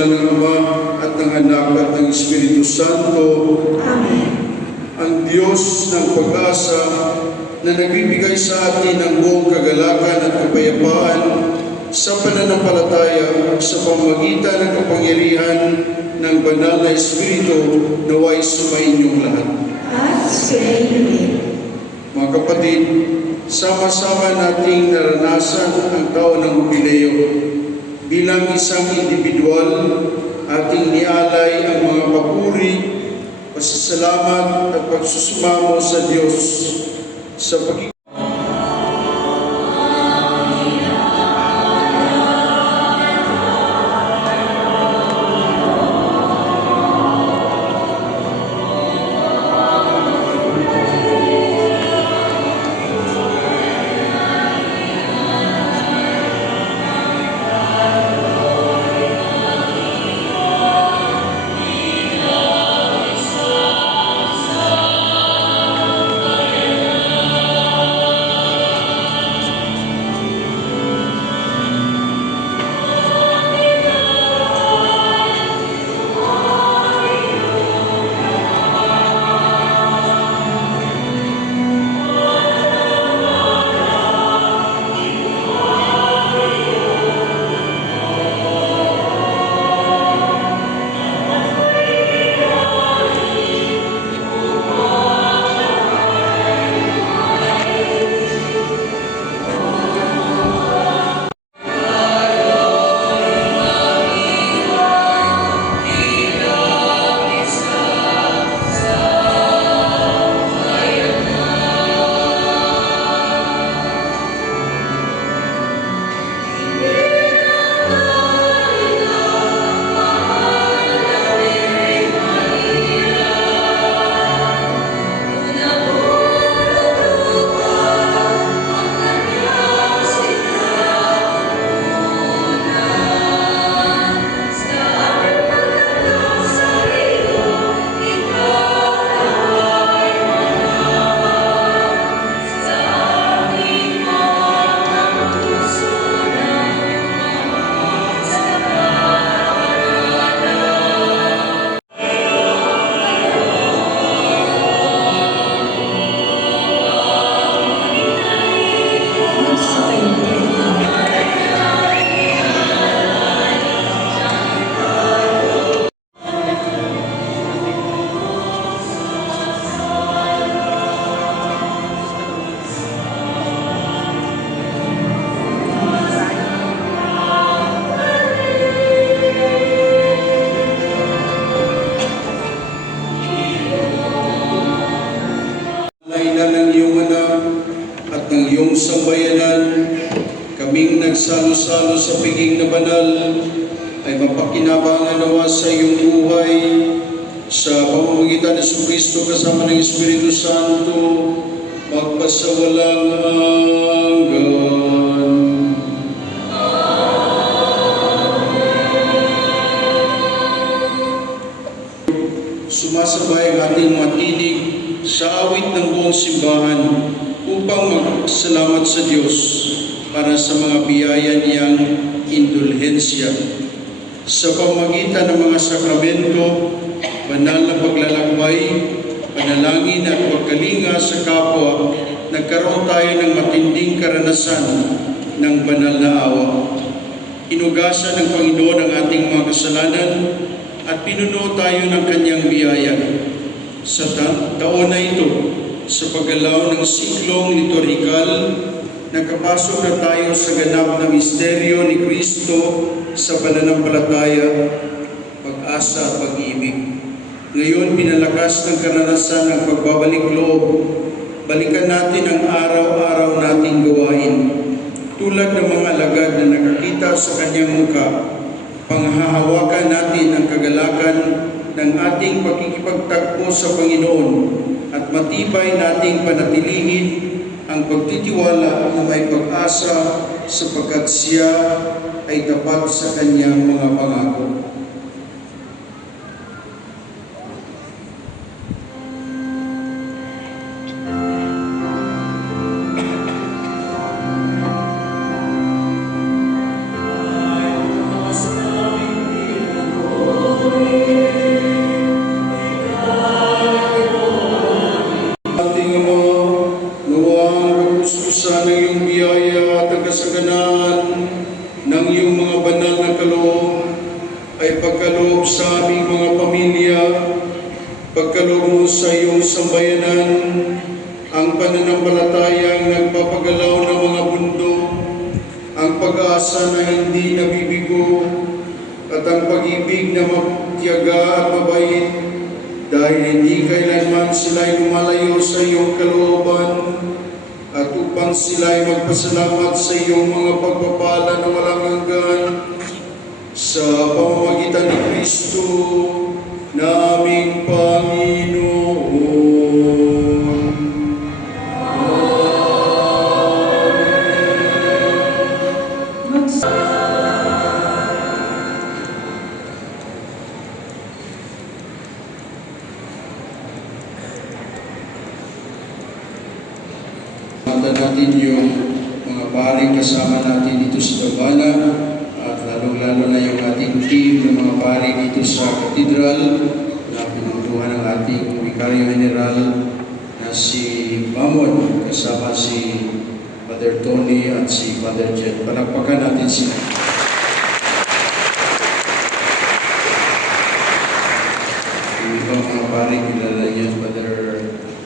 ngalan ng Ama at ng Anak at ng Espiritu Santo. Amen. Ang Diyos ng pag-asa na nagbibigay sa atin ng buong kagalakan at kapayapaan sa pananampalataya sa pamamagitan ng kapangyarihan ng banal na Espiritu naway sumainyong lahat. At sumainyo. Mga kapatid, sama-sama nating naranasan ang taon ng Jubileo. Bilang isang individual, ating nialay ang mga papuri, pasasalamat at pagsusumamo sa Diyos sa pagkikita. Ng iyong anak at ng iyong sambayanan, kaming nagsalo-salo sa piging na banal, ay mapakinabangan nawa sa iyong buhay sa pamamagitan ng Kristo kasama ng Espiritu Santo, magpasawalang hanggan. Sumasabay ang ating mga tinig sa awit ng buong simbahan upang magsalamat sa Diyos para sa mga biyaya niyang indulhensya. Sa pamamagitan ng mga sakramento, banal na paglalakbay, panalangin at pagkalinga sa kapwa, nagkaroon tayo ng matinding karanasan ng banal na awa. Inugasan ng Panginoon ang ating mga kasalanan at pinuno tayo ng kanyang biyaya. Sa taon na ito, sa paggalaw ng siklong liturhikal, nakapasok na tayo sa ganap na misteryo ni Kristo sa pananampalataya, pag-asa at pag-ibig. Ngayon, pinalakas ng karanasan ang pagbabalik loob. Balikan natin ang araw-araw nating gawain. Tulad ng mga alagad na nakakita sa kanyang muka, panghahawakan natin ang kagalakan ng ating pagkikipagtagpo sa Panginoon at matibay nating panatilihin ang pagtitiwala na may pag-asa sapagkat siya ay tapat sa kanyang mga pangako. biyaya at ang kasaganan ng iyong mga banal na kaloob ay pagkaloob sa aming mga pamilya, pagkaloob mo sa iyong sambayanan, ang pananampalatayang nagpapagalaw ng mga bundok, ang pag-asa na hindi nabibigo, at ang pag-ibig na matiyaga at mabait, dahil hindi kailanman sila'y lumalayo sa iyong kalooban, at upang sila'y magpasalamat sa iyong mga pagpapala na walang hanggan, sa pamamagitan ni Kristo na aming Panginoon. Mata natin yung mga paring kasama natin dito sa Tabana at lalong-lalo na yung ating team ng mga paring dito sa Katedral na pinuntuhan ng ating Vicario General na si Bamon kasama si Father Tony at si Father Jet. Palakpakan natin sila. Yung ibang mga paring kilala niya, Father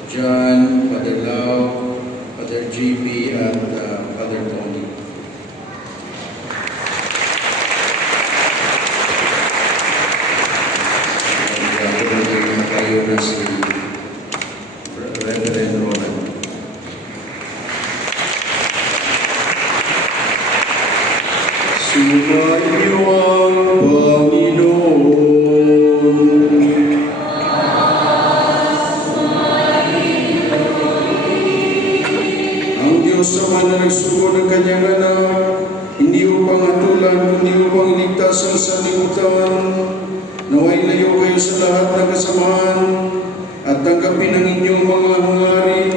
John, Father Lau, Father JB at Father Tony. Nagkakaroon tayo na si Reverend Roland. Sumayo ang Panginoon. Ang Diyos naman na nagsugo ng kanyang anak, hindi upang hatulan, kundi upang iligtas ang sanlibutan. Naway layo kayo sa lahat ng kasamahan at tanggapin ang inyong mga hangarin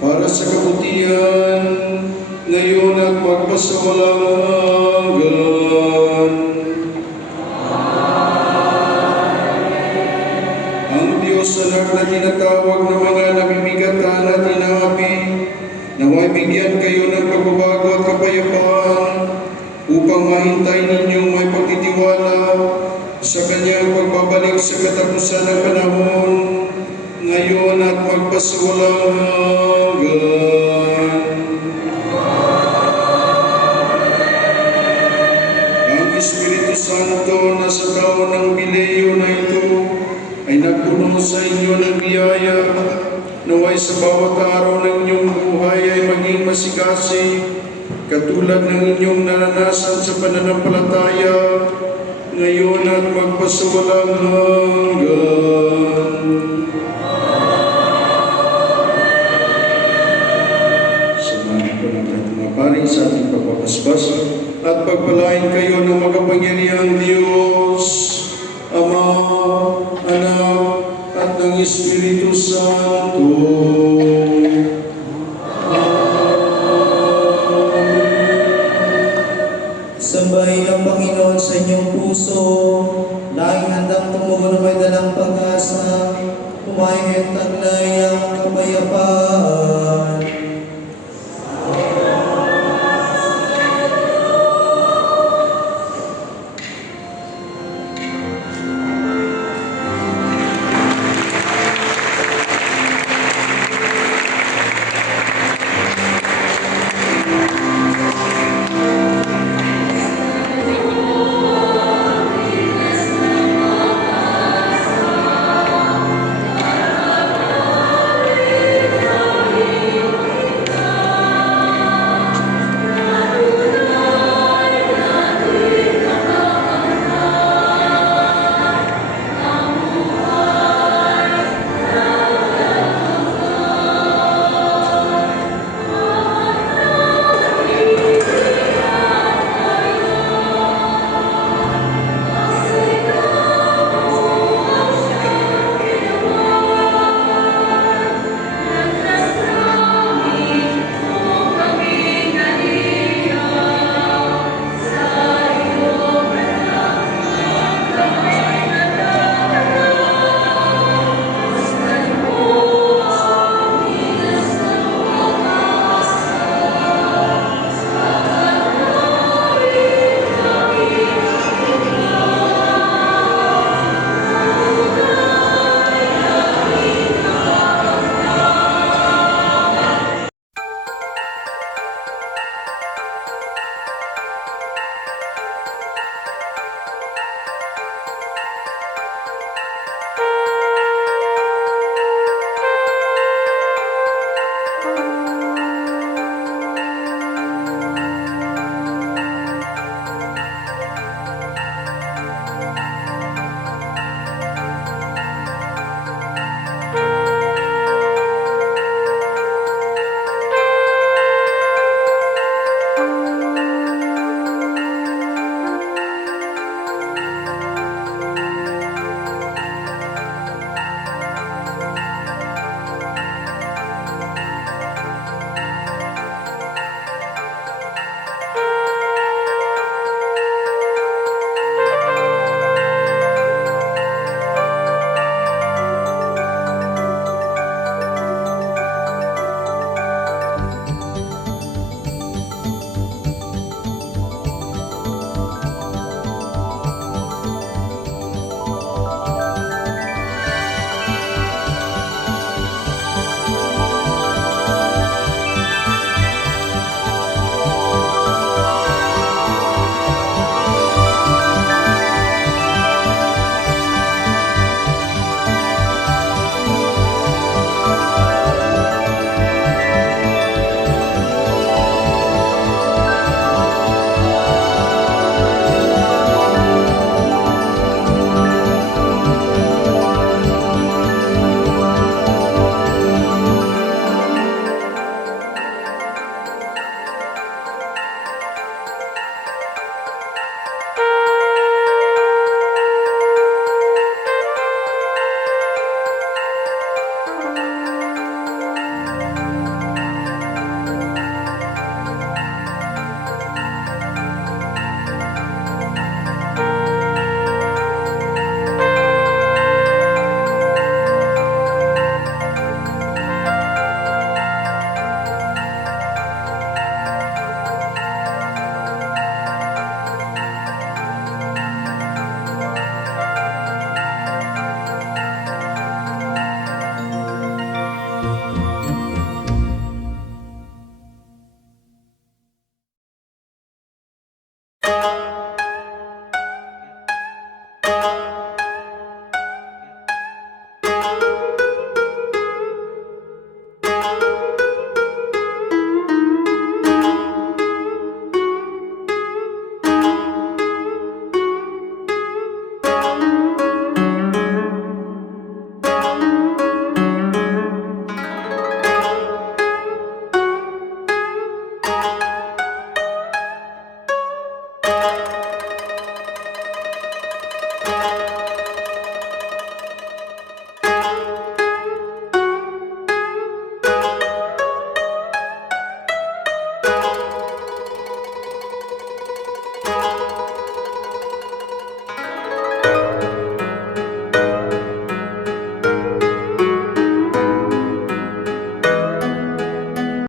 para sa kabutihan ngayon at magpasawalang hanggan. Ang Diyos anak na tinatawag ng mga nabibigatan at inahabi, naway bigyan kayo ng pagbabago at kapayapaan upang mahintay ninyong may pagtitiwala sa kanyang pagbabalik sa katapusan ng panahon, ngayon at magpasawalang hanggan. Ang Espiritu Santo na sa taon ng Milenyo na ito ay nagpuno sa inyo ng biyaya, naway sa bawat araw ng inyong buhay ay maging masikasi, katulad ng inyong naranasan sa pananampalataya, ngayon at magpasawalang hanggan. Samahan ko ng mga paring sa ating pagpapasbas at pagpalain kayo ng makapangyarihang Diyos, Ama, Anak, at ng Espiritu Santo.